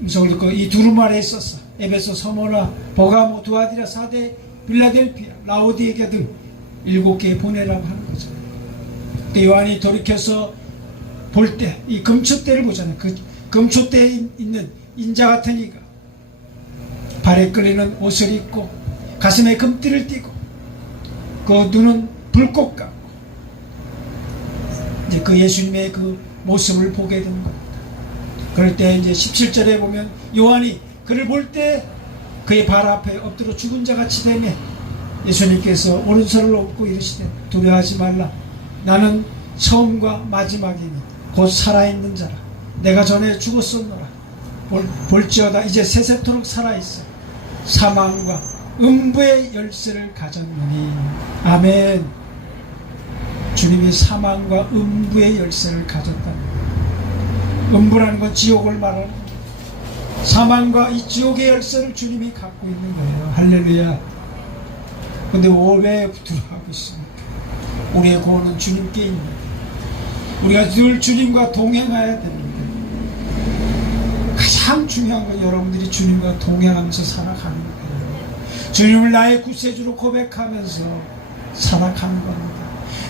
음성을 듣고 이 두루마리에 있었어. 에베소, 서모나, 버가모, 두아디라, 사데, 빌라델피아, 라오디게아 등 7개에 보내라고 하는 거죠. 요한이 돌이켜서 볼 때 이 금초대를 보잖아요. 그 금초대에 있는 인자 같은 이가 발에 끌리는 옷을 입고 가슴에 금띠를 띠고 그 눈은 불꽃 같고 이제 그 예수님의 그 모습을 보게 되는 겁니다. 그럴 때 이제 17절에 보면 요한이 그를 볼 때 그의 발 앞에 엎드려 죽은 자 같이 되며 예수님께서 오른손을 얹고 이르시되 두려워하지 말라. 나는 처음과 마지막이니 곧 살아있는 자라. 내가 전에 죽었었노라. 볼지어다 이제 세세토록 살아있어. 사망과 음부의 열쇠를 가졌느니. 아멘. 주님이 사망과 음부의 열쇠를 가졌다는 거예요. 음부라는 건 지옥을 말하는 거예요. 사망과 이 지옥의 열쇠를 주님이 갖고 있는 거예요. 할렐루야. 근데 왜 두려워하고 있습니까? 우리의 구원은 주님께 있는 거예요. 우리가 늘 주님과 동행해야 되는데 가장 중요한 건 여러분들이 주님과 동행하면서 살아가는 거예요. 주님을 나의 구세주로 고백하면서 살아가는 겁니다.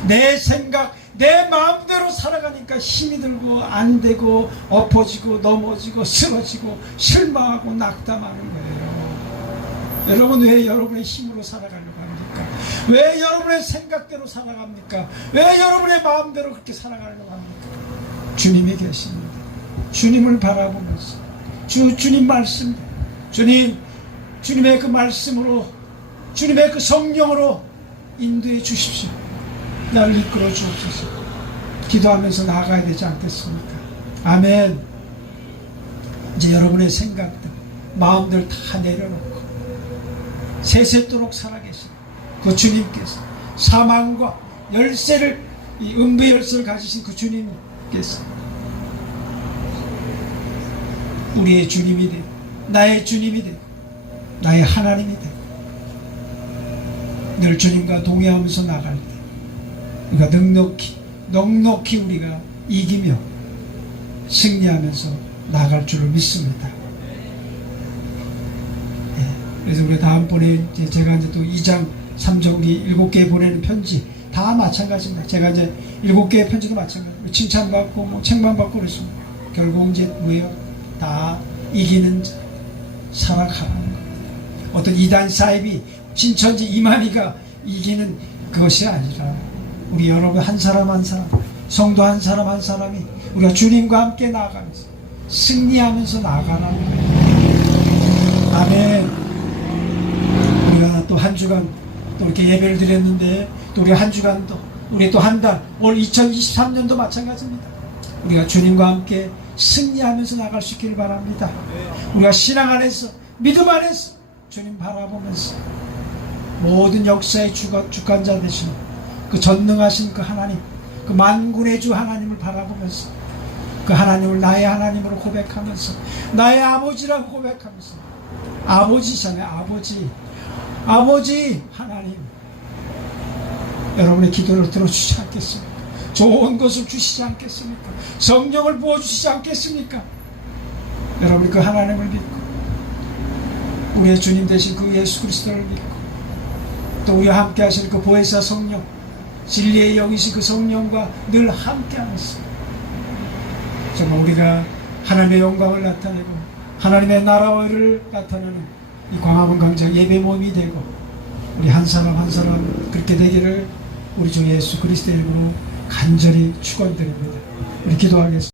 내 생각, 내 마음대로 살아가니까 힘이 들고 안 되고 엎어지고 넘어지고 쓰러지고 실망하고 낙담하는 거예요. 여러분, 왜 여러분의 힘으로 살아가려고 합니까? 왜 여러분의 생각대로 살아갑니까? 왜 여러분의 마음대로 그렇게 살아가려고 합니까? 주님이 계십니다. 주님을 바라보면서 주님 말씀, 주님의 그 말씀으로, 주님의 그 성령으로 인도해 주십시오. 나를 이끌어 주옵소서. 기도하면서 나아가야 되지 않겠습니까? 아멘. 이제 여러분의 생각들, 마음들 다 내려놓고 세세토록 살아계신 그 주님께서, 사망과 열쇠를, 이 음부의 열쇠를 가지신 그 주님께서 우리의 주님이 되고 나의 주님이 되고 나의 하나님이 되고 늘 주님과 동행하면서 나갈 때 우리가 넉넉히 우리가 이기며 승리하면서 나갈 줄을 믿습니다. 그래서 우리 다음번에 제가 이제 또 2장 3장 우리 7개 보내는 편지 다 마찬가지입니다. 제가 이제 7개의 편지도 마찬가지입니다. 칭찬받고 뭐 책망받고 그랬습니다. 결국 이제 뭐예요? 다 이기는 자, 살아가는 것. 어떤 이단 사입이 진천지 이만희가 이기는 그것이 아니라 우리 여러분 한 사람 한 사람, 성도 한 사람 한 사람이 우리가 주님과 함께 나아가면서 승리하면서 나아가라는 거예요. 아멘. 우리가 또 한 주간 또 이렇게 예배를 드렸는데 또 우리 한 주간도 우리 또 한 달, 올 2023년도 마찬가지입니다. 우리가 주님과 함께 승리하면서 나갈 수 있기를 바랍니다. 우리가 신앙 안에서, 믿음 안에서 주님 바라보면서 모든 역사의 주관자 되신 그 전능하신 그 하나님, 그 만군의 주 하나님을 바라보면서 그 하나님을 나의 하나님으로 고백하면서 나의 아버지라고 고백하면서, 아버지잖아요. 아버지 하나님, 여러분의 기도를 들어주시지 않겠습니까? 좋은 것을 주시지 않겠습니까? 성령을 부어주시지 않겠습니까? 여러분이 그 하나님을 믿고 우리의 주님 되신 그 예수 그리스도를 믿고 또 우리와 함께 하실 그 보혜사 성령, 진리의 영이신 그 성령과 늘 함께 하면서 정말 우리가 하나님의 영광을 나타내고 하나님의 나라를 나타내는 이 광화문 광장 예배 모임이 되고 우리 한 사람 한 사람 그렇게 되기를 우리 주 예수 그리스도의 이름으로 간절히 축원드립니다. 우리 기도하겠습니다.